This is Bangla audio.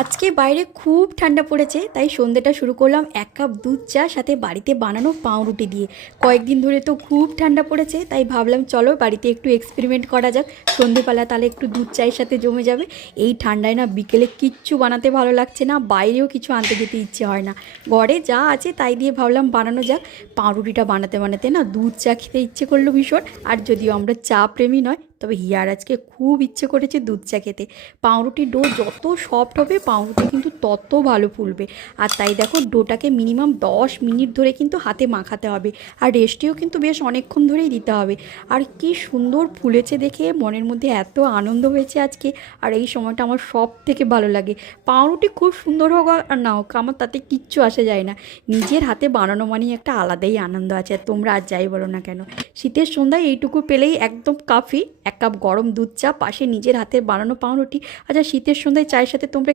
আজকে বাইরে খুব ঠান্ডা পড়েছে, তাই সন্ধ্যেটা শুরু করলাম 1 কাপ দুধ চা সাথে বাড়িতে বানানো পাউরুটি দিয়ে। কয়েকদিন ধরে তো খুব ঠান্ডা পড়েছে, তাই ভাবলাম চলো বাড়িতে একটু এক্সপেরিমেন্ট করা যাক। সন্ধেবেলা তাহলে একটু দুধ চায়ের সাথে জমে যাবে। এই ঠান্ডায় না বিকেলে কিচ্ছু বানাতে ভালো লাগছে না, বাইরেও কিছু আনতে যেতে ইচ্ছে হয় না। ঘরে যা আছে তাই দিয়ে ভাবলাম বানানো যাক। পাউরুটিটা বানাতে বানাতে না দুধ চা খেতে ইচ্ছে করলো ভীষণ। আর যদিও আমরা চা প্রেমী নয়, তবে হিয়ার আজকে খুব ইচ্ছে করেছে দুধ চা খেতে। পাউরুটির ডো যত সফট হবে পাউরুটি কিন্তু তত ভালো ফুলবে। আর তাই দেখো ডোটাকে মিনিমাম 10 মিনিট ধরে কিন্তু হাতে মাখাতে হবে। আর রেস্টেও কিন্তু বেশ অনেকক্ষণ ধরেই দিতে হবে। আর কি সুন্দর ফুলেছে দেখে মনের মধ্যে এত আনন্দ হয়েছে আজকে। আর এই সময়টা আমার সব থেকে ভালো লাগে। পাউরুটি খুব সুন্দর হোক আর না হোক আমার তাতে কিচ্ছু আসে যায় না। নিজের হাতে বানানো মানেই একটা আলাদাই আনন্দ আছে, আর তোমরা আর যাই বলো না কেন। শীতের সন্ধ্যায় এইটুকু পেলেই একদম কাফি। 1 কাপ গরম দুধ চা, পাশে নিজের হাতের বানানো পাউরুটি। আচ্ছা, শীতের সন্ধ্যায় চায়ের সাথে তোমরা